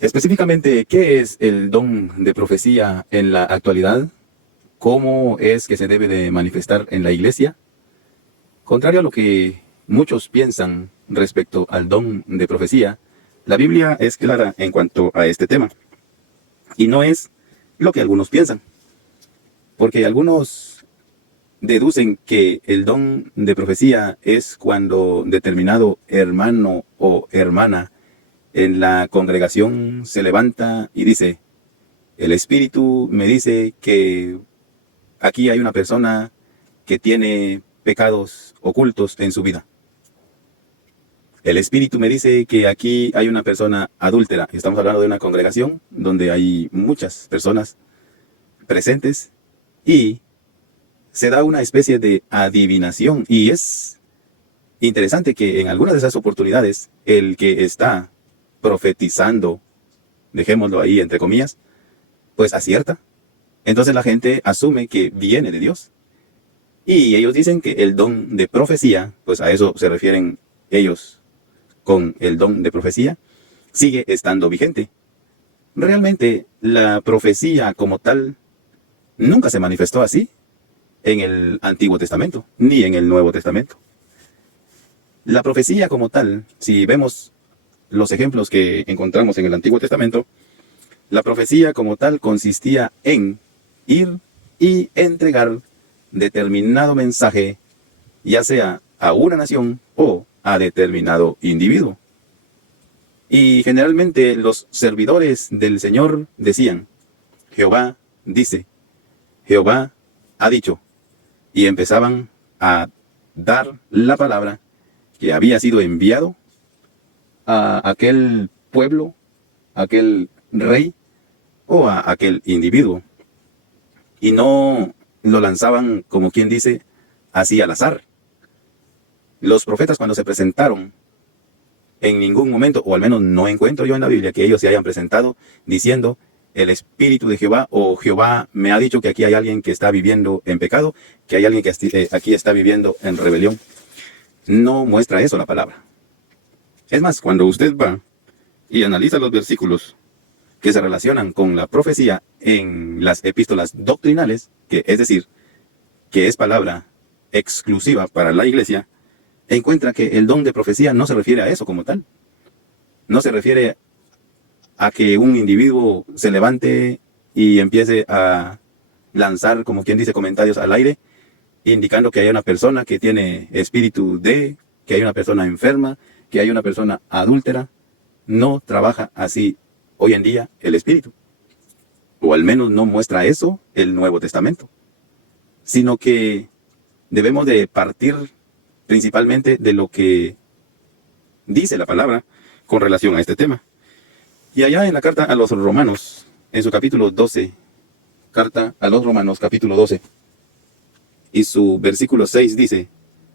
Específicamente, ¿qué es el don de profecía en la actualidad? ¿Cómo es que se debe de manifestar en la iglesia? Contrario a lo que muchos piensan respecto al don de profecía, la Biblia es clara en cuanto a este tema. Y no es lo que algunos piensan, porque algunos deducen que el don de profecía es cuando determinado hermano o hermana en la congregación se levanta y dice: el Espíritu me dice que aquí hay una persona que tiene pecados ocultos en su vida. El Espíritu me dice que aquí hay una persona adúltera. Estamos hablando de una congregación donde hay muchas personas presentes y se da una especie de adivinación. Y es interesante que en algunas de esas oportunidades el que está profetizando, dejémoslo ahí entre comillas, pues acierta. Entonces la gente asume que viene de Dios. Y ellos dicen que el don de profecía, pues a eso se refieren ellos con el don de profecía, sigue estando vigente. Realmente la profecía como tal nunca se manifestó así en el Antiguo Testamento, ni en el Nuevo Testamento. La profecía como tal, si vemos los ejemplos que encontramos en el Antiguo Testamento, la profecía como tal consistía en ir y entregar determinado mensaje, ya sea a una nación o a determinado individuo. Y generalmente los servidores del Señor decían: Jehová dice, Jehová ha dicho, y empezaban a dar la palabra que había sido enviado a aquel pueblo, a aquel rey o a aquel individuo. Y no lo lanzaban, como quien dice, así al azar. Los profetas, cuando se presentaron, en ningún momento, o al menos no encuentro yo en la Biblia que ellos se hayan presentado diciendo: el Espíritu de Jehová, o Jehová me ha dicho que aquí hay alguien que está viviendo en pecado, que hay alguien que aquí está viviendo en rebelión. No muestra eso la palabra. Es más, cuando usted va y analiza los versículos que se relacionan con la profecía en las epístolas doctrinales, que es decir, que es palabra exclusiva para la iglesia, encuentra que el don de profecía no se refiere a eso como tal. No se refiere a que un individuo se levante y empiece a lanzar, como quien dice, comentarios al aire, indicando que hay una persona que tiene espíritu de, que hay una persona enferma, que hay una persona adúltera. No trabaja así hoy en día el espíritu. O al menos no muestra eso el Nuevo Testamento. Sino que debemos de partir principalmente de lo que dice la palabra con relación a este tema. Y allá en la carta a los Romanos, en su capítulo 12, carta a los Romanos capítulo 12, y su versículo 6 dice: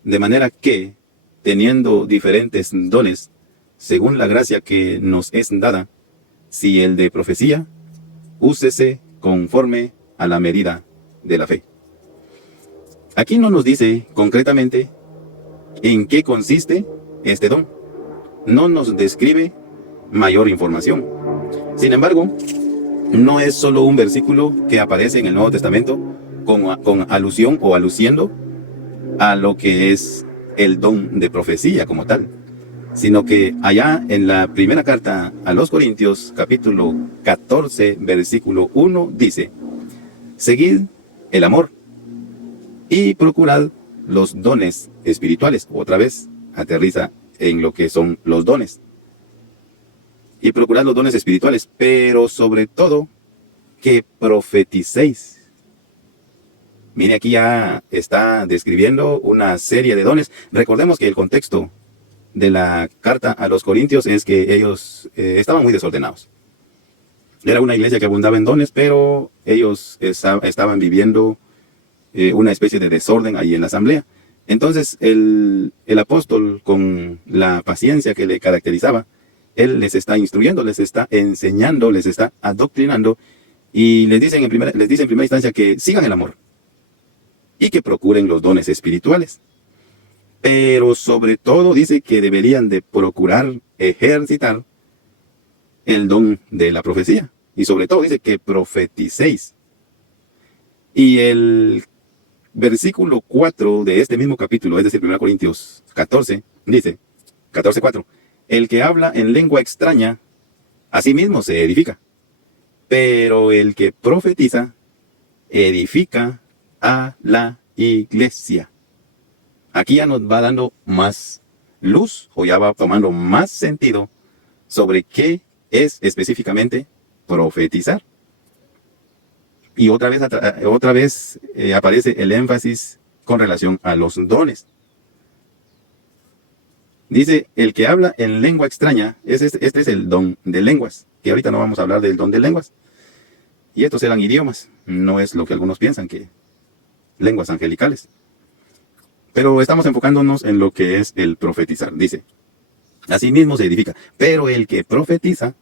de manera que, teniendo diferentes dones, según la gracia que nos es dada, si el de profecía, úsese conforme a la medida de la fe. Aquí no nos dice concretamente en qué consiste este don. No nos describe mayor información. Sin embargo, no es solo un versículo que aparece en el Nuevo Testamento con alusión o aluciendo a lo que es el don de profecía como tal, sino que allá en la primera carta a los Corintios, capítulo 14, versículo 1, dice: seguid el amor y procurad los dones espirituales. Otra vez aterriza en lo que son los dones. Y procurad los dones espirituales, pero sobre todo que profeticéis. Mire, aquí ya está describiendo una serie de dones. Recordemos que el contexto de la carta a los Corintios es que ellos estaban muy desordenados. Era una iglesia que abundaba en dones, pero ellos estaban viviendo una especie de desorden ahí en la asamblea. Entonces el apóstol, con la paciencia que le caracterizaba, él les está instruyendo, les está enseñando, les está adoctrinando, y les dice en primera instancia que sigan el amor y que procuren los dones espirituales. Pero sobre todo dice que deberían de procurar ejercitar el don de la profecía. Y sobre todo dice que profeticéis. Y el versículo 4 de este mismo capítulo, es decir, 1 Corintios 14, dice, 14:4, el que habla en lengua extraña, a sí mismo se edifica, pero el que profetiza, edifica a la iglesia. Aquí ya nos va dando más luz, o ya va tomando más sentido sobre qué es específicamente profetizar. Y otra vez aparece el énfasis con relación a los dones. Dice, el que habla en lengua extraña, este es el don de lenguas, que ahorita no vamos a hablar del don de lenguas. Y estos eran idiomas, no es lo que algunos piensan, que lenguas angelicales. Pero estamos enfocándonos en lo que es el profetizar. Dice, asimismo se edifica, pero el que profetiza,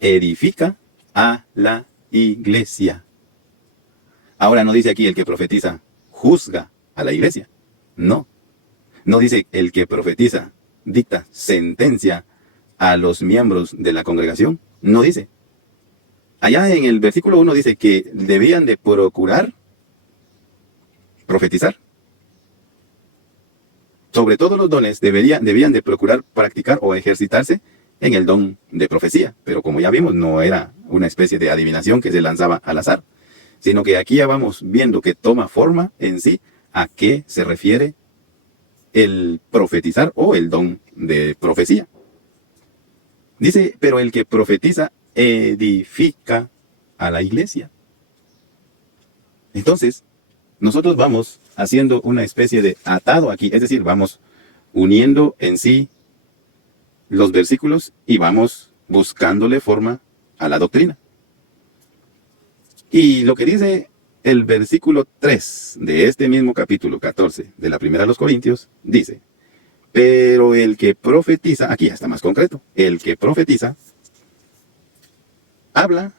edifica a la iglesia. Ahora no dice aquí el que profetiza, juzga a la iglesia. No. No dice el que profetiza, dicta sentencia a los miembros de la congregación. No dice. Allá en el versículo 1 dice que debían de procurar profetizar. Sobre todos los dones debían de procurar practicar o ejercitarse en el don de profecía. Pero como ya vimos, no era una especie de adivinación que se lanzaba al azar, sino que aquí ya vamos viendo que toma forma en sí a qué se refiere el profetizar o el don de profecía. Dice, pero el que profetiza edifica a la iglesia. Entonces, nosotros vamos haciendo una especie de atado aquí, es decir, vamos uniendo en sí los versículos y vamos buscándole forma a la doctrina. Y lo que dice el versículo 3 de este mismo capítulo 14 de la primera de los Corintios, dice, pero el que profetiza, aquí ya está más concreto, el que profetiza, habla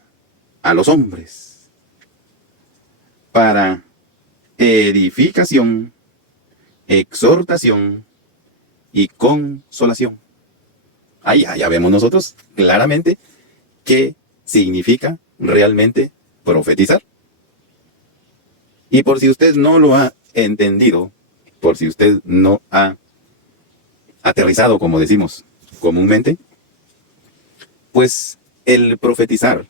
a los hombres para edificación, exhortación y consolación. Ahí ya vemos nosotros claramente qué significa realmente profetizar. Y por si usted no lo ha entendido, por si usted no ha aterrizado, como decimos comúnmente, pues el profetizar,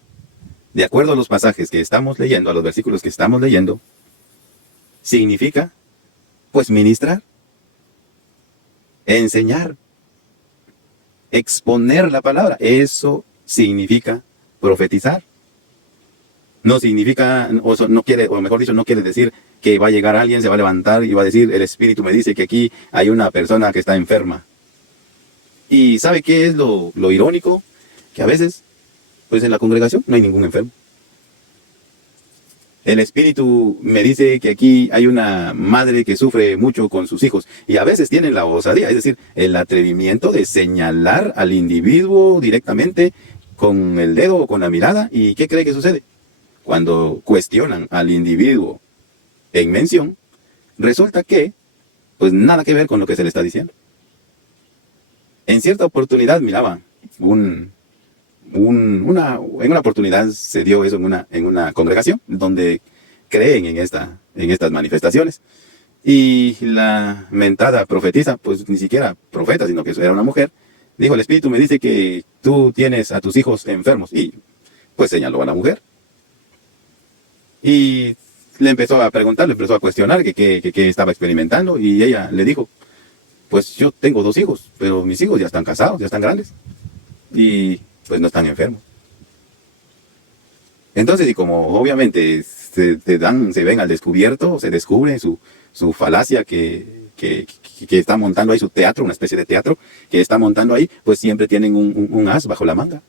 de acuerdo a los pasajes que estamos leyendo, a los versículos que estamos leyendo, significa, pues, ministrar, enseñar, exponer la palabra. Eso significa profetizar. No significa, no quiere, o mejor dicho, no quiere decir que va a llegar alguien, se va a levantar y va a decir, el Espíritu me dice que aquí hay una persona que está enferma. Y ¿sabe qué es lo irónico? Que a veces, pues en la congregación no hay ningún enfermo. El Espíritu me dice que aquí hay una madre que sufre mucho con sus hijos. Y a veces tienen la osadía, es decir, el atrevimiento de señalar al individuo directamente con el dedo o con la mirada. ¿Y qué cree que sucede? Cuando cuestionan al individuo en mención, resulta que, pues nada que ver con lo que se le está diciendo. En cierta oportunidad miraba, en una oportunidad se dio eso en una congregación donde creen en estas manifestaciones. Y la mentada profetisa, pues ni siquiera profeta, sino que era una mujer, dijo, el Espíritu me dice que tú tienes a tus hijos enfermos. Y pues señaló a la mujer. Y le empezó a preguntar, le empezó a cuestionar que estaba experimentando, y ella le dijo, pues yo tengo 2 hijos, pero mis hijos ya están casados, ya están grandes, y pues no están enfermos. Entonces, y como obviamente se ven al descubierto, se descubre su falacia que está montando ahí, su teatro, una especie de teatro que está montando ahí, pues siempre tienen un as bajo la manga.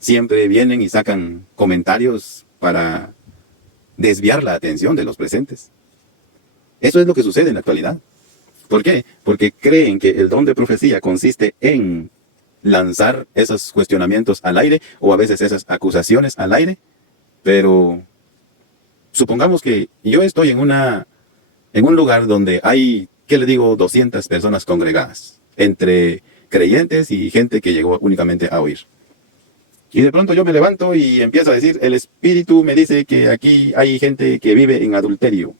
Siempre vienen y sacan comentarios para desviar la atención de los presentes. Eso es lo que sucede en la actualidad. ¿Por qué? Porque creen que el don de profecía consiste en lanzar esos cuestionamientos al aire, o a veces esas acusaciones al aire, pero supongamos que yo estoy en un lugar donde hay, ¿qué le digo?, 200 personas congregadas, entre creyentes y gente que llegó únicamente a oír. Y de pronto yo me levanto y empiezo a decir, el Espíritu me dice que aquí hay gente que vive en adulterio,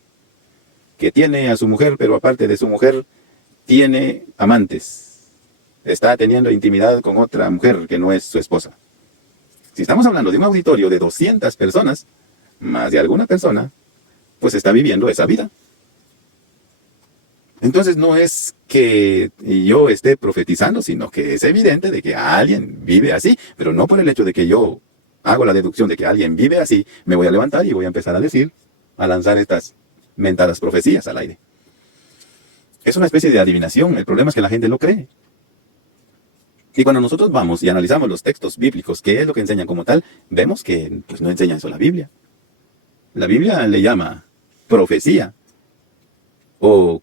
que tiene a su mujer, pero aparte de su mujer, tiene amantes. Está teniendo intimidad con otra mujer que no es su esposa. Si estamos hablando de un auditorio de 200 personas, más de alguna persona, pues está viviendo esa vida. Entonces no es que yo esté profetizando, sino que es evidente de que alguien vive así, pero no por el hecho de que yo hago la deducción de que alguien vive así, me voy a levantar y voy a empezar a decir, a lanzar estas mentadas profecías al aire. Es una especie de adivinación, el problema es que la gente lo cree. Y cuando nosotros vamos y analizamos los textos bíblicos, qué es lo que enseñan como tal, vemos que pues, no enseña eso la Biblia. La Biblia le llama profecía, o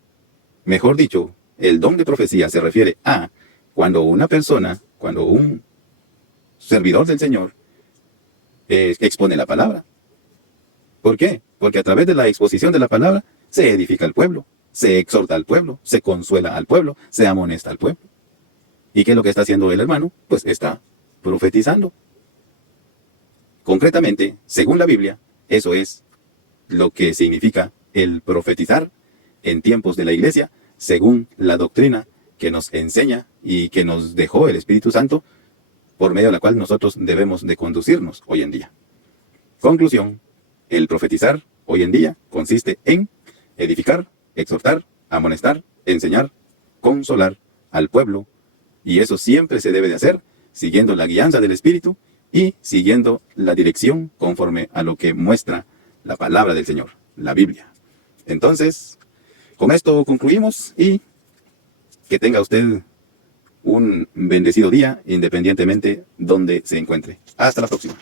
mejor dicho, el don de profecía se refiere a cuando una persona, cuando un servidor del Señor expone la palabra. ¿Por qué? Porque a través de la exposición de la palabra se edifica al pueblo, se exhorta al pueblo, se consuela al pueblo, se amonesta al pueblo. ¿Y qué es lo que está haciendo el hermano? Pues está profetizando. Concretamente, según la Biblia, eso es lo que significa el profetizar en tiempos de la iglesia, según la doctrina que nos enseña y que nos dejó el Espíritu Santo, por medio de la cual nosotros debemos de conducirnos hoy en día. Conclusión, el profetizar hoy en día consiste en edificar, exhortar, amonestar, enseñar, consolar al pueblo, y eso siempre se debe de hacer siguiendo la guianza del Espíritu y siguiendo la dirección conforme a lo que muestra la palabra del Señor, la Biblia. Entonces, con esto concluimos y que tenga usted un bendecido día independientemente donde se encuentre. Hasta la próxima.